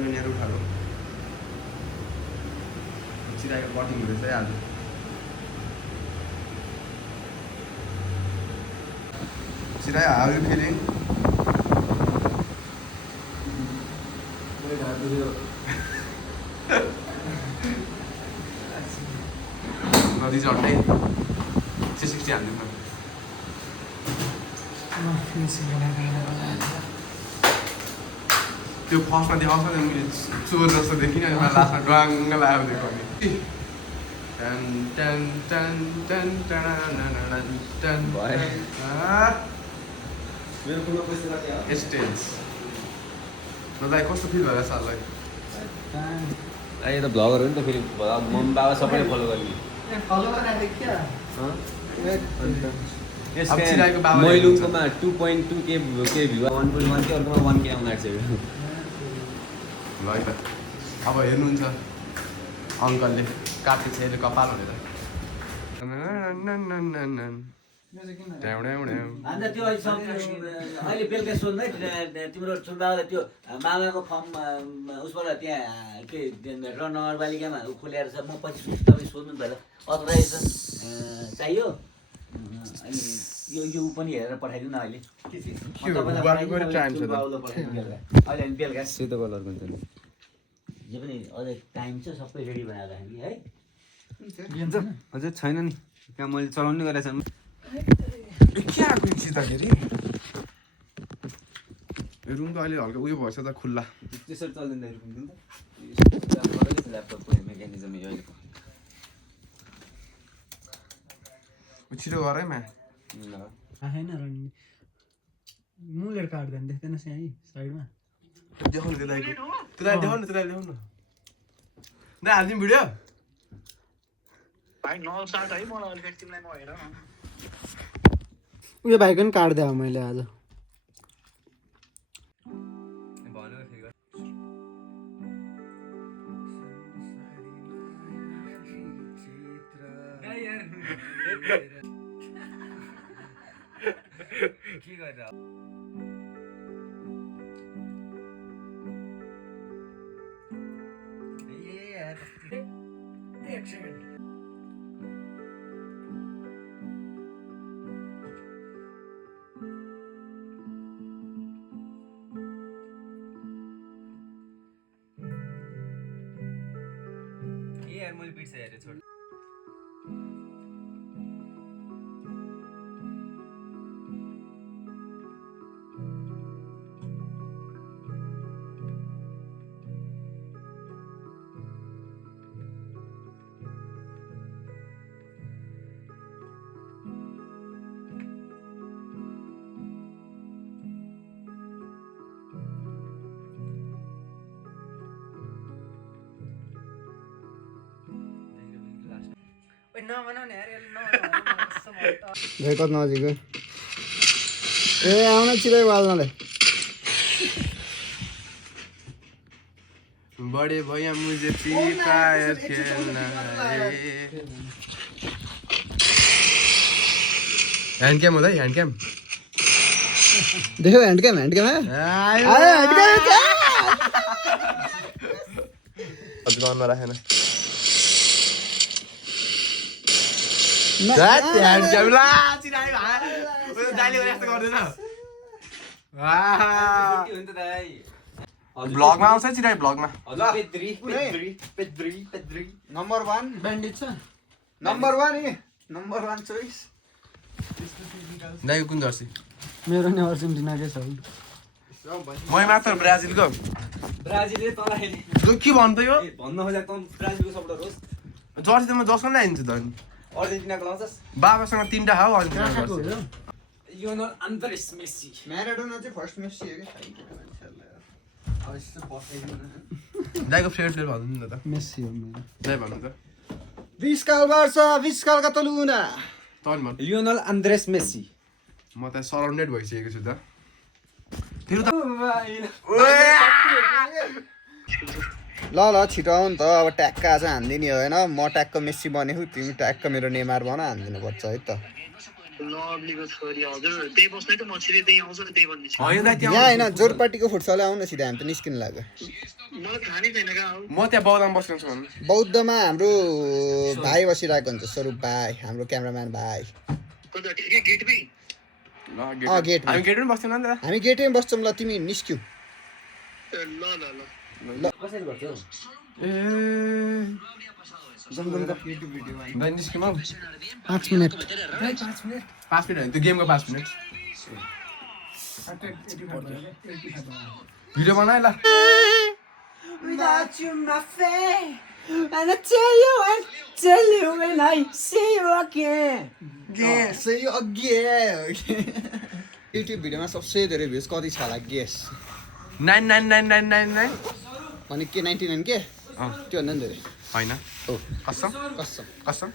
नैनीहरू उठाएको चिराएको कटिङ हुँदैछ है आज चिराई हाउ यु फिलिङ नदी झट्टै 360 हाल्नु त्यो फर्स्टमा देखाउँछ नि मैले चोर जस्तो देखिनँ अनि मलाई लास्टमा ड्वाङ्ग लाग्यो देखाउने स्टेन्स नदाइ कस्तो फिल भयो साललाई यो त भ्लगर हो नि त फेरि मम्मी बाबा सबैले फलो गर्ने मैलुङकोमा 2.2K भ्यू 1.1 के अर्कोमा 1K आउन आँटिसक्यो ल है त अब हेर्नुहुन्छ अङ्कलले काटेको छ यसले कपाल भनेर अन्त त्यो अहिले बेलुका सोध्नु है तिम्रो सुन्दाले त्यो मामाको फर्म उसबाट त्यहाँ के नगरपालिकामा खोलेर छ म पछि तपाईँ सोध्नु पहिला अथोराइजेसन चाहियो अनि यो पनि हेरेर पठाइदिनु न अहिले अहिले बेलुका सेतो कलरको हुन्छ नि जे पनि अझै टाइम छ सबै रेडी बनाएर राख्ने है हजुर छैन नि त्यहाँ मैले चलाउनै गरेको छु के आएको सिधखेरि रुम त अहिले हल्का उयो भएछ त खुल्ला त्यसरी चल्दैन ल्यापटपको मेकानिजम यो अहिलेको छिटो गर है मा आएन र मुलेर काट्दैन देख्दैन यहीँ साइडमा देखाउनु त्यो दाइको त्यो दाइ देखाउनु त्यो दाइ देखाउनु न हालिदिउँ भिडियो उयो भाइको पनि काट्दै हो मैले आज के गरेर यार मैले बिर्सेँ हेरेँ छोड भेट नजिक ए आउन छिटै बाल्नले बड़े भैया मुझे फ्री फायर खेलना है ह्यान्ड क्याम हो त ह्यान्ड क्याम देखो ह्यान्ड क्याम है गनमा राखेन ह्यान्ड क्याम ला चिरायो दाइले यस्तो गर्दैन ब्लगमा आउँछ चिराई ब्लगमा नम्बर 1 ब्यान्डिट छ नम्बर 1 चोइस दाइको कुन जर्सी मेरो नि अर्जेन्टिनाकै छ मै मात्र ब्राजिलको ब्राजिलले तँलाई तँ के भन्छ यो भन्न खोजा तँ ब्राजिलको सपोर्टर होस् जर्सी त म जसमा ल्याइदिन्छु त अनि अर्जेन्टिनाको लाउँछस् बाबासँग 3टा हो Argentina jersey Lionel Andres Messi Maradona चाहिँ फर्स्ट मेस्सी हो दाइको फेभरेट प्लेयर भन्नु नि त मेस्सी हो मेरो दाइ भन्नु त विस्काल बार्सा विस्काल कातालुना तँ भन् लियोनल आन्द्रेस मेस्सी म त सराउन्डेड भइसकेको छु त फेरि त ल छिटो आऊ नि त अब ट्याक्क आज हान्दिने होइन म ट्याक्क मेस्सी बनेको तिमी ट्याक्क मेरो नेमार बन हानिदिनु पर्छ है त ल लभलीको छोरी हजुर त्यही बस्ने त म छिटै त्यही आउँछु नि त्यही भन्ने होइन दाइ यहाँ होइन जोरपाटीको फुटसलै आउन सिधै हामी त निस्किनु लाग्यो मलाई थाहा नै छैन कहाँ हो म त्यहाँ बौद्धमा बस्नु छु भन्नु बौद्धमा हाम्रो भाइ बसिरहेको हुन्छ स्वरूप भाइ हाम्रो क्यामेराम्यान भाइ कता ठिकै गेटमै गेटमा हामी गेटमै बस्दैनौँ नि त हामी गेटमै बस्छौँ ल तिमी निस्क्यौ ल ल ल कसरी गर्छौ ए दाइ निस्किम 5 मिनेट 5 मिनट होइन त्यो गेमको 5 मिनट भिडियो बनाए ल Without you, my friend, and I tell you when I see you again. सही अघि युट्युब भिडियोमा सबसे धेरै भ्युज कति छ होला गेस 9999999 भने के 99 के त्यो भन्दा नि धेरै होइन हो कसम कसम कसम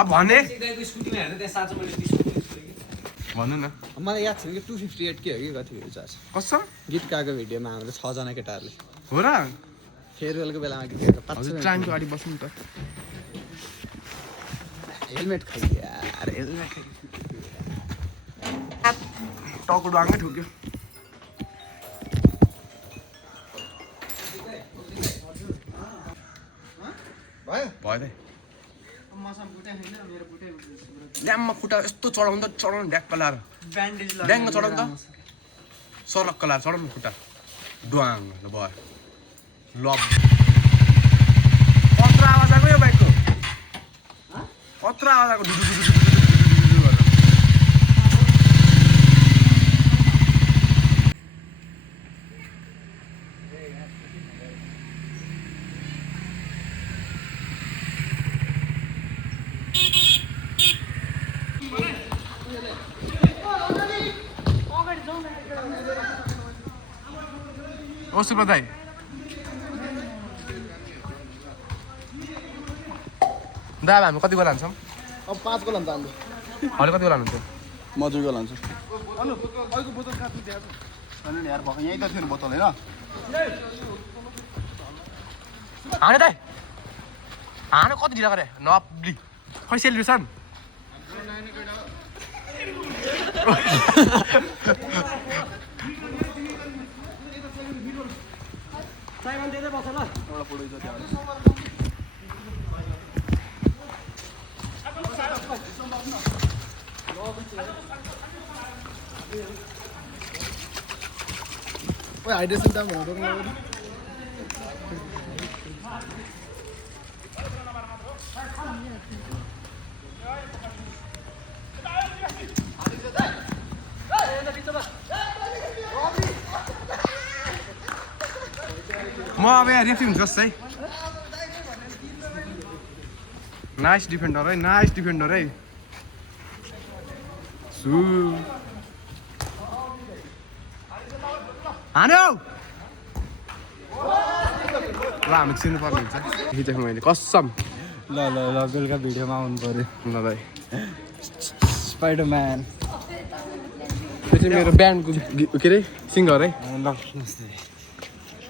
अब भने गाईको स्कुटीमा हेर्नु त्यहाँ साँचो मैले 30 भन्नु न मलाई याद छैन कि 258 के हो कि कति भ्युज आएको छ कसम गीत गाएको भिडियोमा हाम्रो 6 जना केटाहरूले हो र फेयरवेलको बेलामा गीत गाएको हजुर 5 टाइमको अगाडि बस्नु त हेलमेट खाइ यार हेलमेट टाउको डाङ्गै ठोक्यो भयो भयो दाइ ल्याम्मा खुट्टा यस्तो चढाउनु ड्याक्क लाएर ड्याङ्ग चढाउनु त सरक्क लाएर चढाउनु खुट्टा ड्वाङ ल भयो ल कत्रो आवाज आएको यो बाइकको कत्रो आवाज आएको ओ सुब्रत दाइ दा अब हामी कति बेला लान्छौँ अब 5 को लान्छ हामी अहिले कति बेला लानुहुन्छ मजुरको लान्छ अनि अहिलेको बोतल काट्नु दिएको अनि यार भख यही त थियो बोतल हैन हाने दाइ हाने कति ढिला गरे नब्ली खै सेलिब्रेसन ओइ हाइड्रेसन दाम भन्नु त म अब यहाँ रिफ्री हुन्छ है नाइस डिफेन्डर है सु हान्यो ल हामी चिन्नु पर्ने हुन्छ खिचेको मैले कसम ल ल ल बेलुका भिडियोमा आउनु पर्यो ल भाइ स्पाइडरम्यान त्यो चाहिँ मेरो ब्यान्डको के अरे सिङ्गर है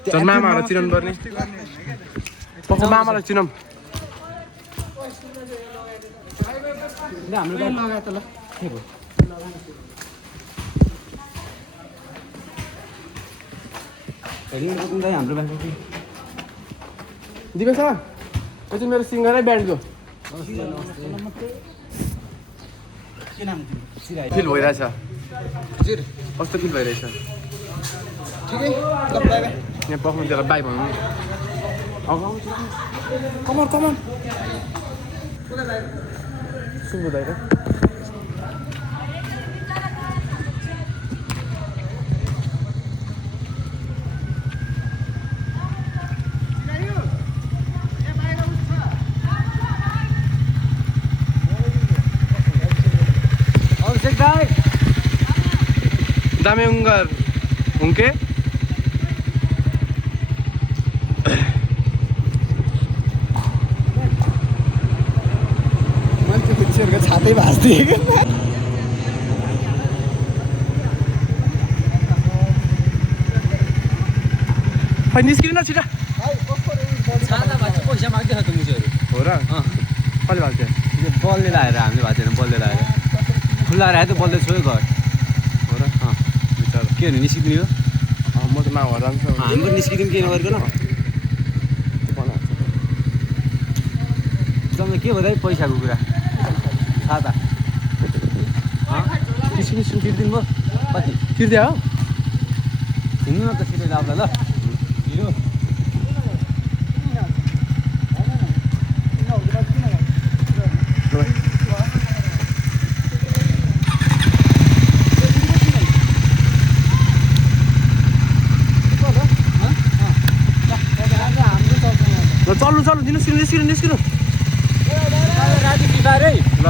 झन् मामाहरूलाई चिनाउनु पर्ने पक्का मामालाई चिनाउँ हाम्रो गाडी लगायो त ल हाम्रो बाटो दिपेश सर त्यो चाहिँ मेरो सिङ्गर है ब्यान्डको फिल भइरहेछ कस्तो फिल भइरहेछ ठिकै ल बाइ बाइ यहाँ पक्नुतिर बाई भन्नु कमन सुन्नु दाइ र Dame un gar. ¿Un qué? मान्छे पिक्चरको छातै भाँच्दिएको खै निस्किनु न छिटो छाता भाँच्यो पैसा माग्दै छ त मुसेहरू हो र कसले भएको थियो बलले लगाएर हामीले भएको थिएन बलले लगाएर खुल्ला राखेको त बल्दैछु है घर हो र विचार के भने निस्किदिने हो म त नभएर जान्छु हामी पनि निस्किदिउँ के नगरिकन तपाईँ के भयो पैसाको कुरा थाहा त निस्किनु तिर्दिनु भयो कति तिर्दिया हो हिँड्नु न त छिटो लाउँला ल हिँड्नु चल्नु चल्नु निस्किनु निस्किनु निस्किनु राति बिगार है ल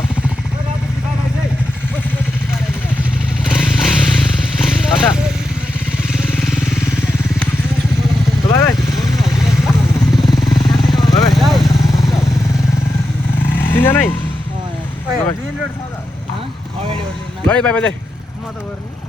अच्छा बाई बाई बाई बाई तिनजनै ल बाई बाई बाई म त गर्ने